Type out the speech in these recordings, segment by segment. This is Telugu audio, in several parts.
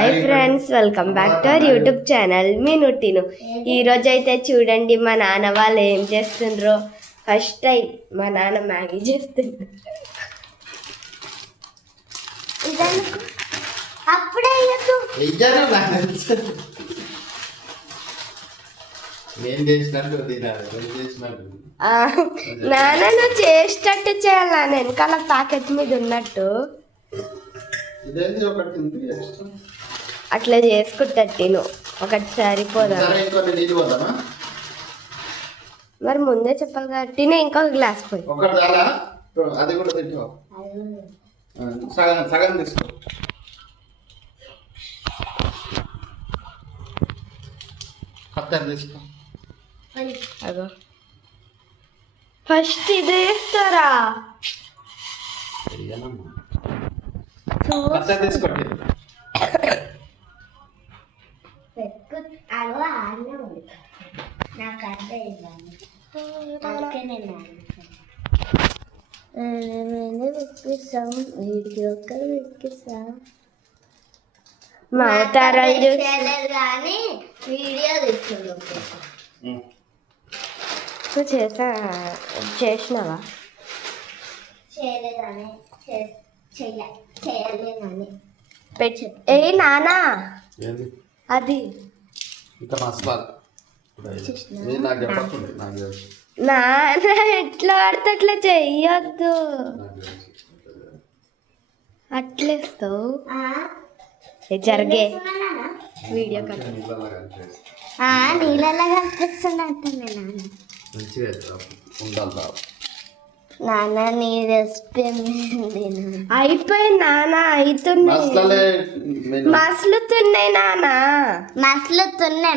Hi friends, welcome back to our YouTube channel మీ నుట్టిను. ఈరోజు అయితే చూడండి మా నాన్న వాళ్ళు ఏం చేస్తుండ్రో. ఫస్ట్ టైం మా నాన్న మ్యాగీ చేస్తుండ్రు. అప్పుడే నాన్న నువ్వు చేసేటట్టు చేయాలి, నాన్న వెనకాల ప్యాకెట్ మీద ఉన్నట్టు అట్లా చేసుకుంటట్టు ఒకటి సరిపోదా? మరి ముందే చెప్పాలి కాబట్టి ఇంకొక గ్లాస్ పోయి అగో ఫస్ట్ ఇది వేస్తారా? మమతారాలు కానీ వీడియో చేసినావా? ఏ నానా అది నాన్న ఎట్లా పడితే అట్లా చెయ్యొద్దు. అట్లేస్తావు జరిగే వీడియో నీళ్ళలా కనిపిస్తున్నట్టుంది నాన్న. నీ రెసిపీ అయిపోయింది నాన్న, అవుతున్నాయి మసలుతున్నాయి నాన్న,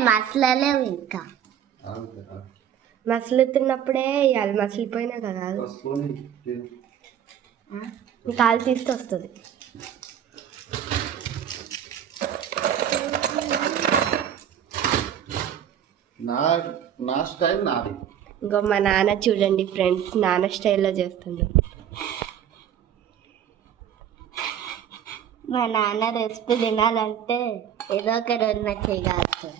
మసలలేవు ఇంకా. మసలుతున్నప్పుడే ఇవ్వాలి, మసిలిపోయినా కదా కాలు తీస్తే వస్తుంది. నా స్టైల్ నాది. ఇంకో మా నాన్న చూడండి ఫ్రెండ్స్, నాన్న స్టైల్లో చేస్తుండ్రు. మా నాన్న రెసిపీ తినాలంటే ఏదో ఒక రోజు నాకు చేయగలుగుతాడు.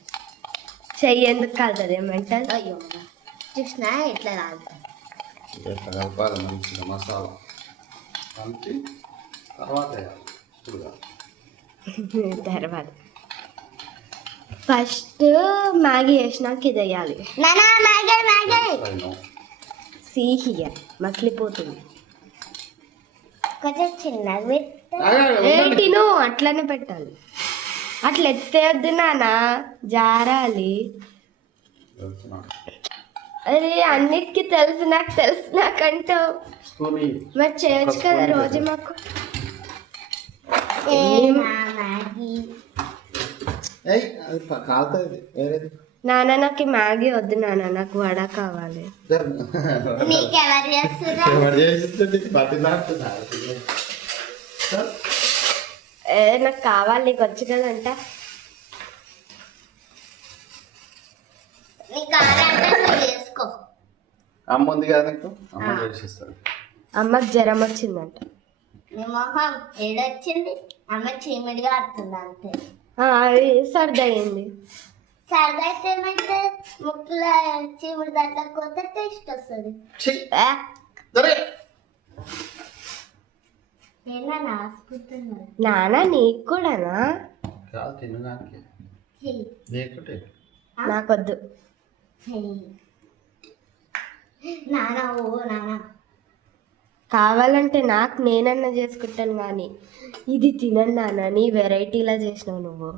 చెయ్యి ఎందుకు కాలుతుంది ఏమంటారు? అయ్యో చూసినా ఎట్లా కాలుతుంది. ఇట్లా కలపాలి మంచిగా మసాలా కలిపి తర్వాత ఫస్ట్ మ్యాగీ వేసినాక ఇది వేయాలి. సీహియ మసిలిపోతుంది. కొంచెం చిన్నగా తిను, అట్లనే పెట్టాలి. అట్లా ఎత్తేయద్దు నాన్న, జారాలి. అది అన్నిటికీ తెలుసు, నాకు తెలుసు నాకంటావు. మరి చేయొచ్చు కదా రోజు మాకు. నాన్న నాకు మ్యాగీ వద్దు నాన్న, నాకు వడ కావాలి. నాకు కావాలి, నీకు వచ్చు కదంట. అమ్మకి జ్వరం వచ్చిందంట. ఏడొచ్చింది అమ్మ చీమిడిగా ఆడుతుంది అంతే. సర్ది అయింది. సరదా అయితే ఏమైతే ముక్కుల చీముడు దాంట్లో కొత్త టేస్ట్ వస్తుంది. నానా నీకు కూడానా? నాకొద్దు నానా. ఓ నానా కావాలంటే నాకు నేనన్నా చేసుకుంటాను, కానీ ఇది తినను నాన్న. నీ వెరైటీలా చేసినావు నువ్వు.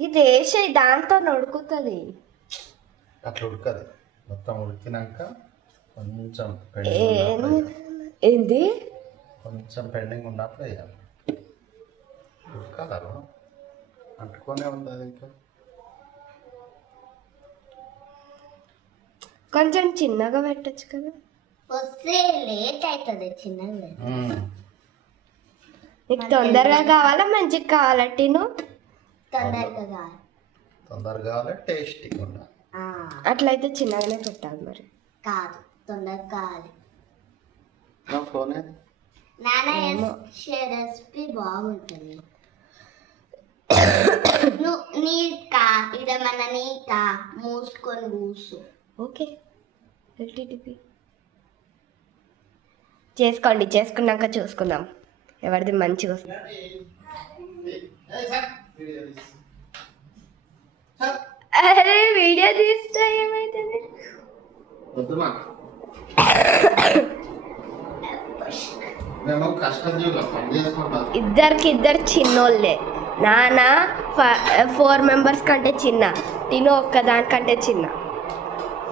ఇది వేసే దాంతో ఉడుకుతుంది. అట్లా ఉడకదు, మొత్తం ఉడికినాక కొంచెం ఏంది కొంచెం పెండింగ్ ఉన్నప్పుడు వేయాలి. ఉడకాలి, అంటుకొనే ఉంది అది. ఇంకా కొంచెం చిన్నగా పెట్టచ్చు కదా. వస్తే లేట్ అవుతుంది చిన్నగా. నీకు తొందరగా కావాలా మంచిగా కావాలా టీను? తొందరగా కావాలి. తొందరగా కావాలి, టేస్టీగా ఉండాలి. ఆ, అట్లయితే చిన్నగానే పెట్టాలి మరి. కాదు తొందరగా కావాలి. నా ఫోన్ ఏది? నాన్న రెసిపీ బాగుంటుంది. నువ్వు నీకా ఇదేమన్నా నీకా మూసుకొని కూసు. ఓకే ఎల్టీటీపీ చేసుకోండి, చేసుకున్నాక చూసుకుందాం ఎవరిది మంచిగా వస్తుంది. అరే వీడియో తీస్తే ఏమైతుంది? వద్దుమా, మేము కష్టజీవులు పని చేసుకుంటాం. ఇద్దరు చిన్నోళ్ళే. నాన్న 4 మెంబర్స్ కంటే చిన్న, టిను ఒక్కదానికంటే చిన్న.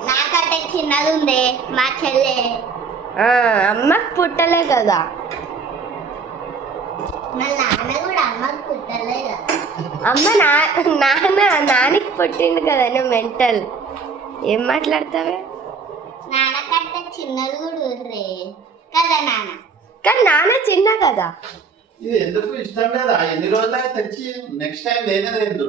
నాకంటే చిన్నది ఉంది మా చెల్లె. అమ్మకి పుట్టలే కదా. మా నాన్న కూడా అమ్మకు పుట్టలే కదా. అమ్మ నాన్నకి పుట్టిండు కదా. నేను మెంటల్ ఏం మాట్లాడతావే? నాన్నకంటే చిన్నది కూడా ఊర్రే కదా నాన్న. కానీ నాన్న చిన్న కదా. ఇది ఎందుకు ఇష్టం లేదా? ఎన్ని రోజులు తెచ్చి నెక్స్ట్ టైం లేనే లేదు.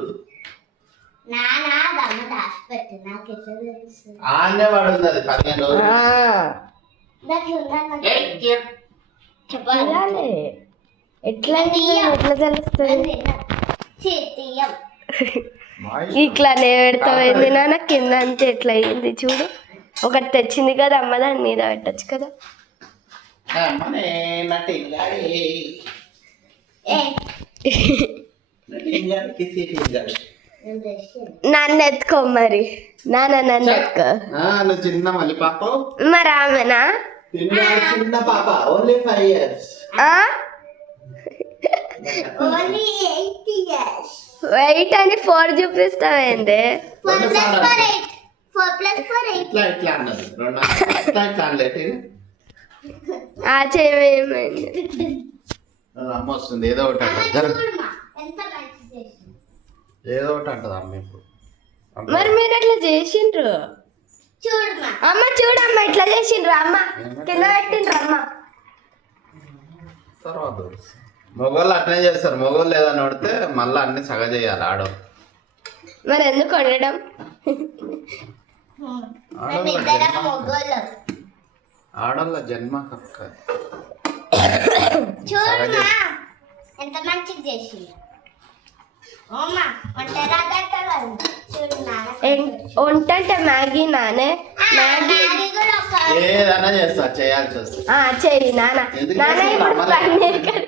నాన్న దమ్మ దాచిపెట్టి నాకు ఎట్లా తెలుసు? ఆనే వాడు అది 15 రోజులు. దాంట్లో ఉందా? చెప్పాలి. చూడాలి. ఎట్లా తెలుస్తుంది? చేతియం ఇట్లానే పెడతామైంది నాన్న. కింద అంతే ఎట్లా అయింది చూడు. ఒకటి తెచ్చింది కదా అమ్మ, దాని మీద పెట్టచ్చు కదా. నన్ను ఎత్తుకో మరి. నన్ను ఎత్తుకో నువ్వు చిన్న మళ్ళీ పాప, మరి ఆమెనా? చిన్న పాప, ఓన్లీ 5 years. Only 8 years. 8 అని 4 చూపిస్తావేంది? 4 + 4 8. 4 + 4 8. ఇట్లా ఇట్లా అన్నది ఇట్లా అనలేదు. ఆ చేయమైంది. అమ్మ వస్తుంది, ఏదో ఒకటి అంటది. చూడమ్మా ఎంత మంచి చేసింది. ఏదో ఒకటి అంటది అమ్మ ఇప్పుడు. మరి మీరు అట్లా చేసిండ్రు. చూడమ్మా అమ్మ చూడమ్మ ఇట్లా చేసిండ్రు. అమ్మ కింద పెట్టిండ్రు. అమ్మ తర్వాత మొగోళ్ళు అట్నే చేస్తారు. మొగోళ్ళు ఏదైనా పడితే మళ్ళీ అన్ని సగ చేయాలి ఆడవాళ్ళు. మరి ఎందుకు వండడం? మేమిద్దరం మొగోళ్ళం. ఆడవాళ్ళ జన్మ హక్క. చూడమ్మా ఎంత మంచిగా చేసింది. ఓమా వంట రాదంట వాళ్ళు. చూడు నాన్న వంట అంటే మ్యాగీ నానే. మ్యాగీ మ్యాగీ కూడా ఒక ఏదైనా చేస్తా, చేయాల్సి వస్తుంది. చెయ్యి నాన్న. ఎందుకు నాన్న చేస్తావు? ఇప్పుడు పన్నీర్ కర్రీ.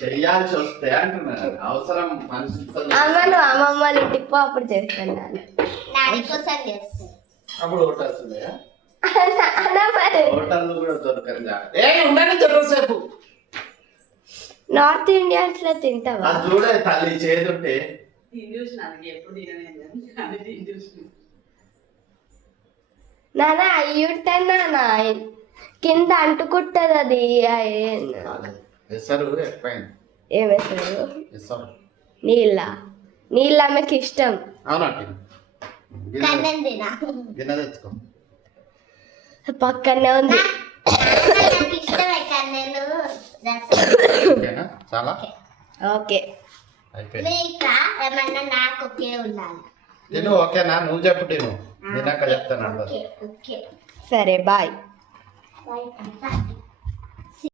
చేయాల్సి వస్తే అంటున్నారు. అవసరం మనిషి. అమ్మను అమ్మమ్మ వాళ్ళ ఇంటికి పో, అప్పుడు చేస్తాను నాన్న. నాని కోసం చేస్తాను. అప్పుడు హోటల్స్ ఉన్నాయా? నాన్న మరి హోటల్ కూడా దొరకదు. ఉండండి జరసేపు. నార్త్ ఇండియన్స్ లో తింటావా? అది చూడే తల్లి చేతుంటే. నాన్న అయ్యుంటాను నాన్న, కింద అంటుకుంటది అది. ఎసరు ఎక్కువైంది. ఏమేసారు? ఎసరు నీళ్ళ ఆమెకి ఇష్టం. అవునండి. కన్నం తినా. గిన్నె తెచ్చుకో. పక్కనే ఉంది. నాకు ఇష్టమే కన్నెలు రసం. ఓకేనా? చాలా ఓకే అయిపోయింది. ఇంకా ఏమన్నా నాకు ఒకే ఉండాలి. నేను ఓకేనా? నువ్వు చెప్పు నేను వినాక చెప్తాను. ఓకే ఓకే సరే బాయ్. బాయ్.